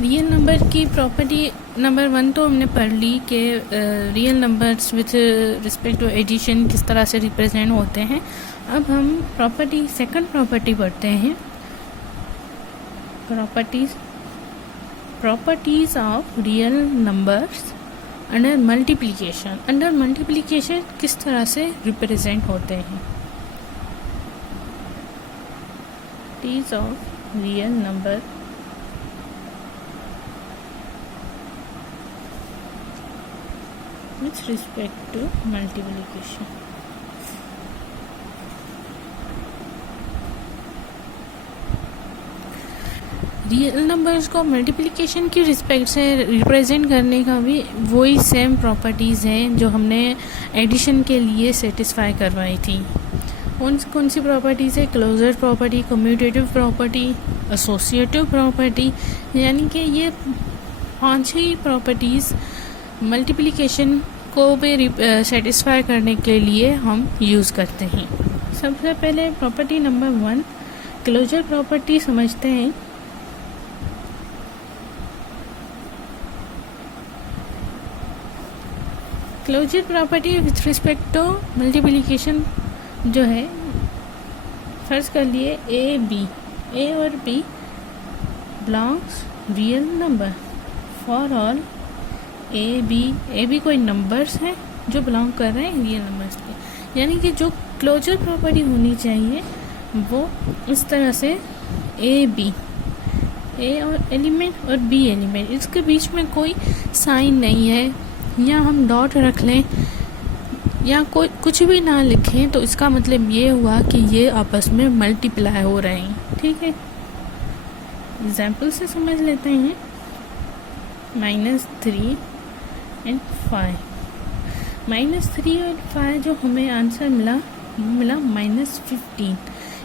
Real number की property number 1 तो हमने पढ़ ली कि real numbers with respect to addition किस तरह से रिप्रेजेंट होते हैं। अब हम सेकंड प्रॉपर्टी पढ़ते हैं, properties of real numbers under multiplication. Under multiplication किस तरह से रिप्रेजेंट होते हैं। Properties of real number with respect to multiplication। Real numbers को मल्टीप्लिकेशन की रिस्पेक्ट से रिप्रेजेंट करने का भी वही सेम प्रॉपर्टीज़ हैं जो हमने एडिशन के लिए सेटिस्फाई करवाई थी। कौन सी प्रॉपर्टीज़ है? Closure property, commutative property, associative property, यानी कि ये 5 ही प्रॉपर्टीज़ मल्टीप्लिकेशन को भी सेटिस्फाई करने के लिए हम यूज़ करते हैं। सबसे पहले प्रॉपर्टी नंबर 1 क्लोजर प्रॉपर्टी समझते हैं। Closure property with respect to multiplication जो है, फर्ज कर लिए ए और B belongs real number for all A B कोई नंबर्स हैं जो बिलोंग कर रहे हैं रियल नंबर्स के। यानी कि जो क्लोजर प्रॉपर्टी होनी चाहिए वो इस तरह से ए और एलिमेंट और बी एलिमेंट, इसके बीच में कोई साइन नहीं है, या हम डॉट रख लें या कोई कुछ भी ना लिखें तो इसका मतलब ये हुआ कि ये आपस में मल्टीप्लाई हो रहे हैं। ठीक है, एग्जाम्पल से समझ लेते हैं। -3 and 5, -3 और 5 जो हमें आंसर मिला -15,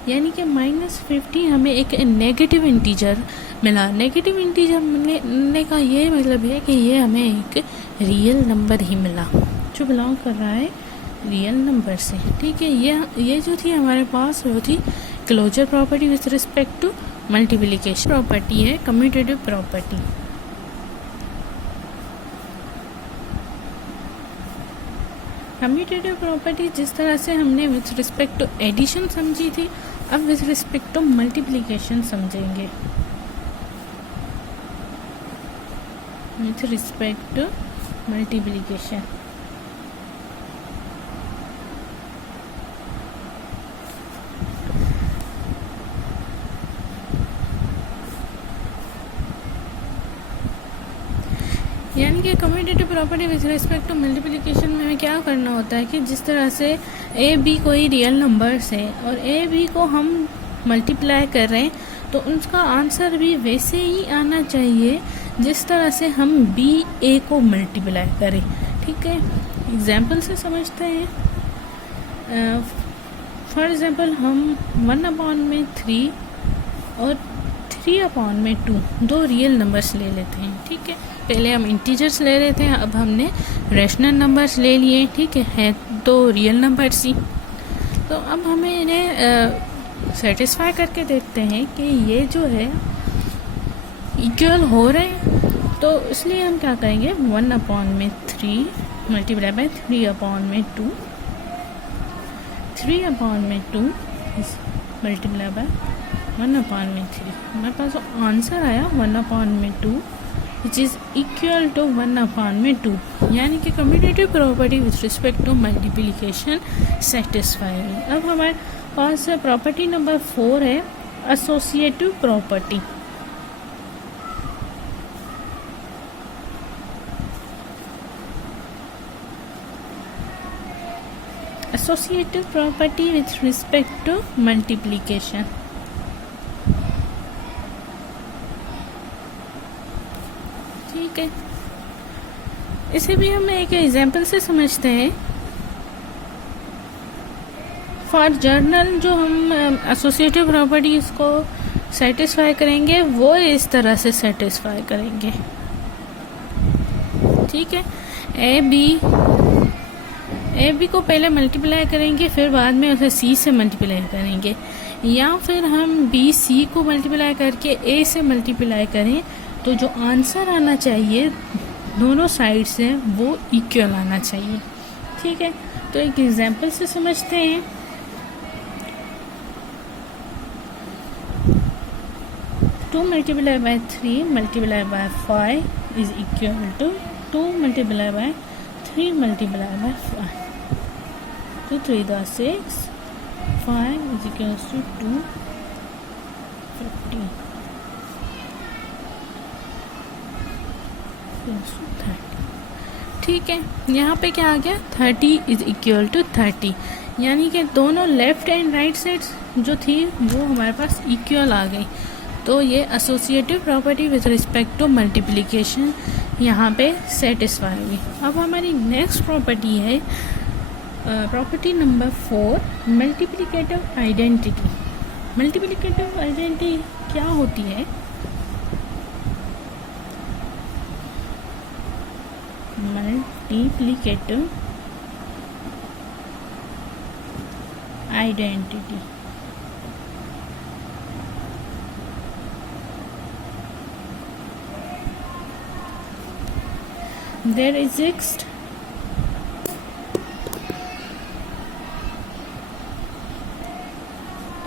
यानी कि -15 हमें एक नेगेटिव इंटीजर मिला। नेगेटिव इंटीजर मिलने का ये मतलब है कि ये हमें एक रियल नंबर ही मिला जो बिलोंग कर रहा है रियल नंबर से। ठीक है, ये जो थी हमारे पास वो थी closure property with respect to multiplication. Property है कम्यूटेटिव प्रॉपर्टी। कम्यूटेटिव प्रॉपर्टी जिस तरह से हमने विथ रिस्पेक्ट टू एडिशन समझी थी, अब विथ रिस्पेक्ट टू मल्टीप्लिकेशन समझेंगे। विथ रिस्पेक्ट टू मल्टीप्लिकेशन यानी कि commutative property with respect to multiplication में हमें क्या करना होता है कि जिस तरह से ए बी कोई रियल नंबर्स है और ए बी को हम मल्टीप्लाई कर रहे हैं तो उसका आंसर भी वैसे ही आना चाहिए जिस तरह से हम बी ए को मल्टीप्लाई करें। ठीक है, एग्जाम्पल से समझते हैं। फॉर एग्जाम्पल हम 1/3 और 3/2 दो रियल नंबर्स ले लेते हैं। ठीक है, पहले हम इंटीजर्स ले रहे थे, अब हमने रैशनल नंबर्स ले लिए। ठीक है तो रियल नंबर्स ही। तो अब हमें इन्हें सेटिस्फाई करके देखते हैं कि ये जो है इक्वल हो रहे हैं, तो इसलिए हम क्या करेंगे 1/3 मल्टीप्लाई बाय 3/2, 3/2 मल्टीप्लाई बाय 1/3। हमारे पास आंसर आया 1/2 which is equal to 1/2, यानी कि commutative property with respect to multiplication satisfy. अब हमारे पास प्रॉपर्टी नंबर 4 है associative property. Associative property with respect to multiplication. ठीक है, इसे भी हम एक एग्जाम्पल से समझते हैं। फॉर जर्नल जो हम एसोसिएटिव प्रॉपर्टीज को सेटिस्फाई करेंगे वो इस तरह से सेटिस्फाई करेंगे। ठीक है, ए बी को पहले मल्टीप्लाई करेंगे फिर बाद में उसे सी से मल्टीप्लाई करेंगे, या फिर हम बी सी को मल्टीप्लाई करके ए से मल्टीप्लाई करें तो जो आंसर आना चाहिए दोनों साइड से वो इक्वल आना चाहिए। ठीक है, तो एक एग्जांपल से समझते हैं। Two multiply by 3 multiply by 5 is equal to 2 multiply by 3 multiply by 5। तो 3 × 6, 5 इज इक्वल टू 250 ठीक है, यहाँ पे क्या आ गया 30 इज इक्वल टू 30, यानी कि दोनों लेफ्ट एंड राइट साइड्स जो थी वो हमारे पास इक्वल आ गई। तो ये associative property with respect to multiplication यहाँ पे सेटिस्फाई हुई। अब हमारी नेक्स्ट प्रॉपर्टी है property number 4, multiplicative identity. Multiplicative identity क्या होती है? Multiplicative identity there exists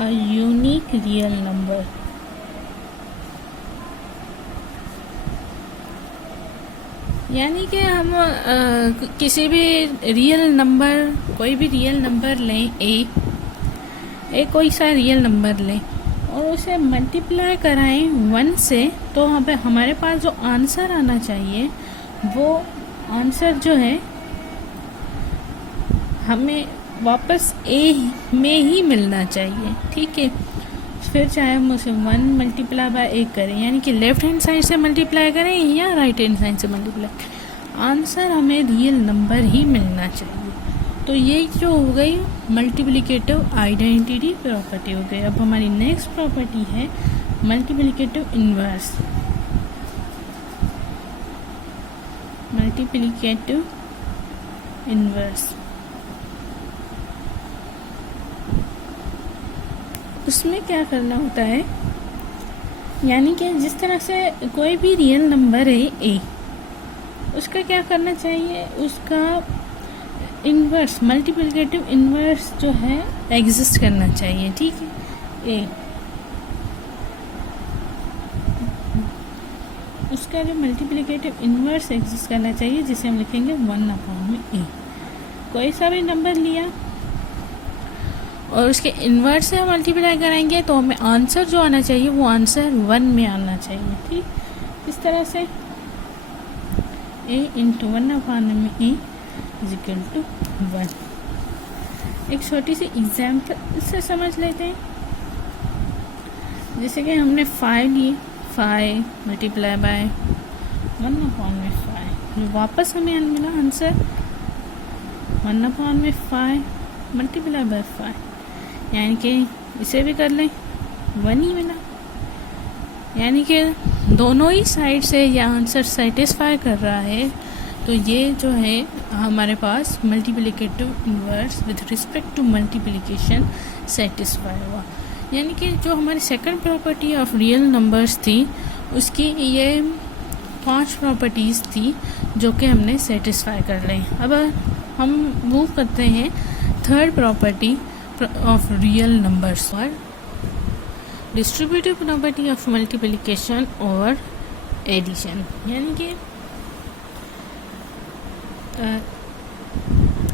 a unique real number यानी कि हम किसी भी रियल नंबर, कोई भी रियल नंबर लें, ए कोई सा रियल नंबर लें और उसे मल्टीप्लाई कराएं 1 से, तो वहाँ पे हमारे पास जो आंसर आना चाहिए वो आंसर जो है हमें वापस ए में ही मिलना चाहिए। ठीक है, फिर चाहे हम उसे 1 मल्टीप्लाई बाय 1 करें, यानी कि लेफ्ट हैंड साइड से मल्टीप्लाई करें या राइट हैंड साइड से मल्टीप्लाई करें, आंसर हमें रियल नंबर ही मिलना चाहिए। तो ये जो हो गई मल्टीप्लिकेटिव आइडेंटिटी प्रॉपर्टी हो गई। अब हमारी नेक्स्ट प्रॉपर्टी है मल्टीप्लिकेटिव इन्वर्स। मल्टीप्लिकेटिव इन्वर्स उसमें क्या करना होता है, यानी कि जिस तरह से कोई भी रियल नंबर है ए, उसका क्या करना चाहिए, उसका इन्वर्स मल्टीप्लिकेटिव इन्वर्स जो है एग्जिस्ट करना चाहिए। ठीक है, ए उसका जो मल्टीप्लिकेटिव इन्वर्स एग्जिस्ट करना चाहिए, जिसे हम लिखेंगे 1/a। कोई सा भी नंबर लिया और उसके इन्वर्स से हम मल्टीप्लाई कराएंगे तो हमें आंसर जो आना चाहिए वो आंसर 1 में आना चाहिए। ठीक, इस तरह से a × 1/a is equal to 1। एक छोटी सी एग्जाम्पल से समझ लेते हैं। जैसे कि हमने 5 लिए, 5 मल्टीप्लाई बाय 1/5, वापस हमें मिला आंसर 1/5 मल्टीप्लाई बाय 5, यानी कि इसे भी कर लें 1 ही मिला। यानी कि दोनों ही साइड से यह आंसर सेटिस्फाई कर रहा है। तो ये जो है हमारे पास multiplicative inverse with respect to multiplication satisfy हुआ। यानी कि जो हमारी second property of real numbers थी उसकी ये 5 प्रॉपर्टीज़ थी जो कि हमने सेटिस्फाई कर ली। अब हम मूव करते हैं third property of real numbers और डिस्ट्रीब्यूटिव प्रॉपर्टी ऑफ मल्टीप्लिकेशन और एडिशन। यानी कि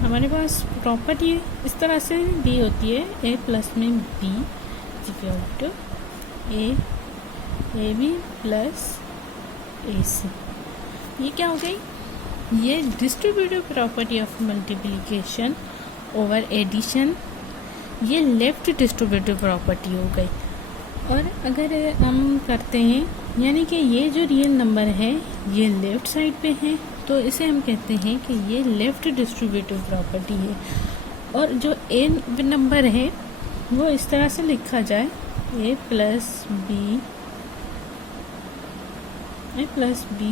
हमारे पास प्रॉपर्टी इस तरह से दी होती है, a प्लस में b equal to ab plus ac। ये क्या हो गई, ये distributive property of multiplication over addition, ये लेफ्ट डिस्ट्रीब्यूटिव प्रॉपर्टी हो गई। और अगर हम करते हैं, यानी कि ये जो रियल नंबर है ये लेफ़्ट साइड पे है, तो इसे हम कहते हैं कि ये लेफ़्ट डिस्ट्रीब्यूटिव प्रॉपर्टी है। और जो ए नंबर है वो इस तरह से लिखा जाए a plus B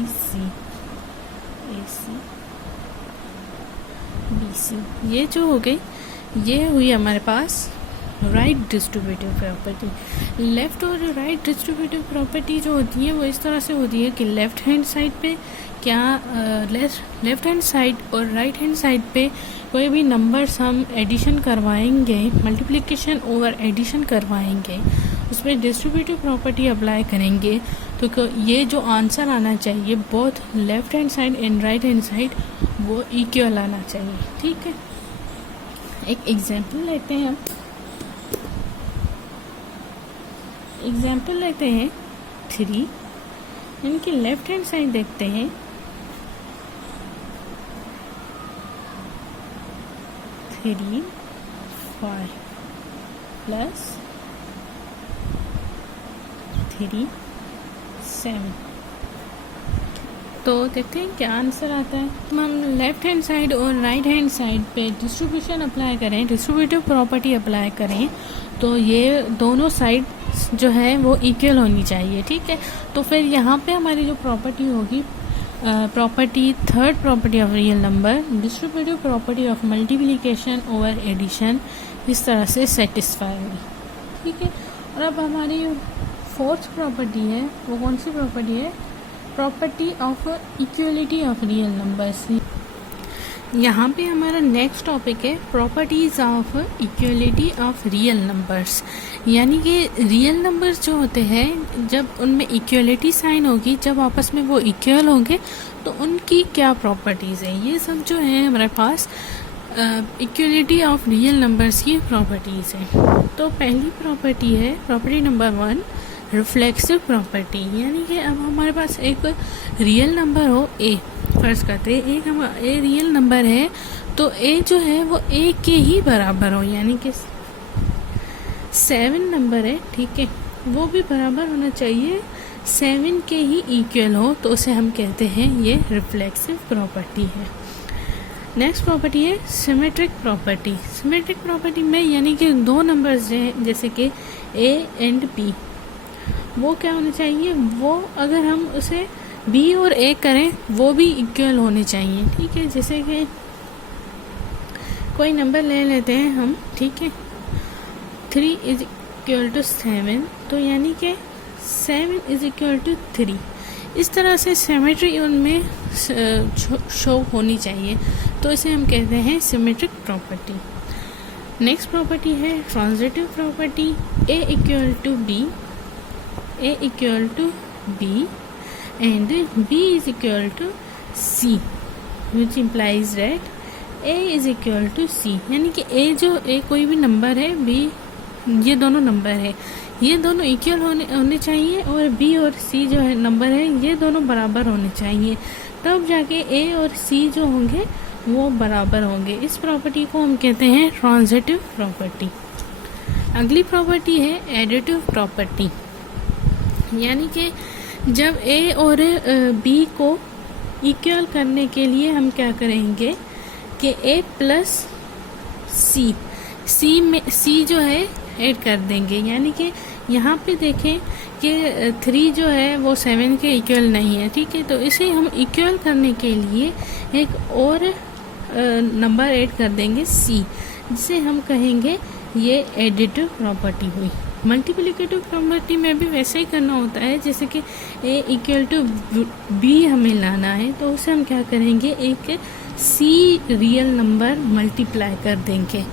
C AC BC, ये जो हो गई ये हुई हमारे पास राइट डिस्ट्रीब्यूटिव प्रॉपर्टी। लेफ़्ट और राइट डिस्ट्रीब्यूटिव प्रॉपर्टी जो होती है वो इस तरह से होती है कि लेफ़्ट हैंड साइड पे लेफ़्ट हैंड साइड और राइट हैंड साइड पे कोई भी नंबर्स हम एडिशन करवाएंगे, मल्टीप्लिकेशन ओवर एडिशन करवाएंगे, उसमें डिस्ट्रीब्यूटिव प्रॉपर्टी अप्लाई करेंगे तो ये जो आंसर आना चाहिए both left hand side and right hand side वो इक्वल आना चाहिए। ठीक है, एक एग्जांपल लेते हैं हम। एग्जाम्पल लेते हैं 3, इनकी लेफ्ट हैंड साइड देखते हैं। 3 5 प्लस 3 7। तो देखते हैं क्या आंसर आता है। हम लेफ्ट हैंड साइड और राइट हैंड साइड पे डिस्ट्रीब्यूशन अप्लाई करें, डिस्ट्रीब्यूटिव प्रॉपर्टी अप्लाई करें तो ये दोनों साइड जो है वो इक्वल होनी चाहिए। ठीक है, तो फिर यहाँ पे हमारी जो प्रॉपर्टी होगी, property third property of real number, distributive property of multiplication over addition, इस तरह से सेटिस्फाई होगी। ठीक है, और अब हमारी फोर्थ प्रॉपर्टी है वो कौन सी प्रॉपर्टी है? Property of equality of real numbers. यहाँ पे हमारा नेक्स्ट टॉपिक है properties of equality of real numbers. यानी कि रियल नंबर्स जो होते हैं जब उनमें इक्वलिटी साइन होगी, जब आपस में वो इक्वल होंगे तो उनकी क्या प्रॉपर्टीज़ हैं, ये सब जो है हमारे पास इक्वलिटी ऑफ रियल नंबर्स की प्रॉपर्टीज़ हैं। तो पहली प्रॉपर्टी है प्रॉपर्टी नंबर 1, रिफ्लेक्सिव प्रॉपर्टी। यानी कि अब हमारे पास एक रियल नंबर हो ए, फर्ज करते हैं एक हम ए रियल नंबर है तो ए जो है वो ए के ही बराबर हो, यानी कि 7 नंबर है, ठीक है, वो भी बराबर होना चाहिए, 7 के ही इक्वल हो, तो उसे हम कहते हैं ये रिफ्लेक्सिव प्रॉपर्टी है। नेक्स्ट प्रॉपर्टी है सिमेट्रिक प्रॉपर्टी। सिमेट्रिक प्रॉपर्टी में यानी कि दो नंबर्स जैसे कि ए एंड बी, वो क्या होना चाहिए, वो अगर हम उसे बी और ए करें वो भी इक्वल होने चाहिए। ठीक है, जैसे कि कोई नंबर ले लेते हैं हम, ठीक है, 3 इज इक्वल टू 7, तो यानी कि 7 इज इक्वल टू 3। इस तरह से सिमेट्री उनमें शो होनी चाहिए, तो इसे हम कहते हैं सिमेट्रिक प्रॉपर्टी। नेक्स्ट प्रॉपर्टी है transitive property. A equal to B, A equal to B and b is equal to c, which implies that a is equal to c। यानी कि a कोई भी नंबर है, b ये दोनों number है, ये दोनों इक्वल होने चाहिए, और b और c जो है नंबर है ये दोनों बराबर होने चाहिए, तब जाके a और c जो होंगे वो बराबर होंगे। इस प्रॉपर्टी को हम कहते हैं ट्रांजिटिव प्रॉपर्टी। अगली प्रॉपर्टी है एडिटिव प्रॉपर्टी। यानी कि जब ए और बी को इक्वल करने के लिए हम क्या करेंगे कि ए प्लस सी में सी जो है ऐड कर देंगे। यानी कि यहाँ पे देखें कि 3 जो है वो 7 के इक्वल नहीं है, ठीक है, तो इसे हम इक्वल करने के लिए एक और नंबर ऐड कर देंगे सी, जिसे हम कहेंगे ये एडिटिव प्रॉपर्टी हुई। मल्टीप्लिकेटिव प्रॉपर्टी में भी वैसे ही करना होता है, जैसे कि ए इक्वल टू बी हमें लाना है, तो उसे हम क्या करेंगे, एक सी रियल नंबर मल्टीप्लाई कर देंगे।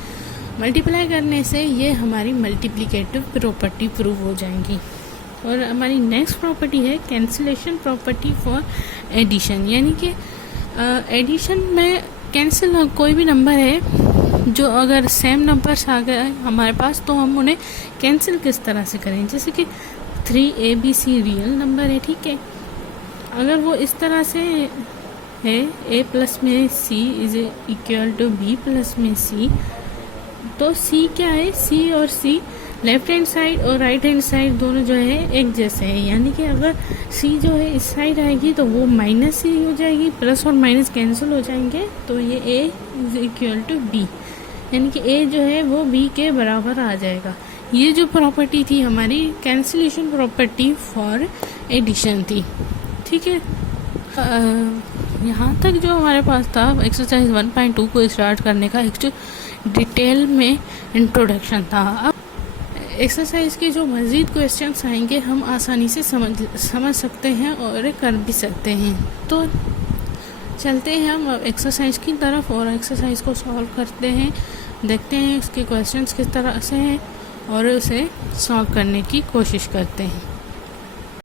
मल्टीप्लाई करने से ये हमारी मल्टीप्लिकेटिव प्रॉपर्टी प्रूव हो जाएंगी। और हमारी नेक्स्ट प्रॉपर्टी है कैंसिलेशन प्रॉपर्टी फॉर एडिशन। यानी कि एडिशन में कैंसिल कोई भी नंबर है जो अगर सेम नंबर्स आ गए हमारे पास तो हम उन्हें कैंसिल किस तरह से करें। जैसे कि 3ABC रियल नंबर है, ठीक है, अगर वो इस तरह से है A प्लस में C is equal to B plus में C, तो C क्या है, C और C लेफ्ट हैंड साइड और राइट हैंड साइड दोनों जो है एक जैसे हैं। यानी कि अगर C जो है इस साइड आएगी तो वो माइनस C हो जाएगी, प्लस और माइनस कैंसिल हो जाएंगे, तो ये A is equal to B, यानी कि A जो है वो B के बराबर आ जाएगा। ये जो प्रॉपर्टी थी हमारी कैंसिलेशन प्रॉपर्टी फॉर एडिशन थी, ठीक है। यहाँ तक जो हमारे पास था एक्सरसाइज 1.2 को स्टार्ट करने का एक डिटेल में इंट्रोडक्शन था। अब एक्सरसाइज के जो मज़ीद क्वेश्चंस आएंगे हम आसानी से समझ सकते हैं और कर भी सकते हैं। तो चलते हैं हम एक्सरसाइज की तरफ और एक्सरसाइज को सॉल्व करते हैं, देखते हैं उसके क्वेश्चंस किस तरह से हैं और उसे सॉल्व करने की कोशिश करते हैं।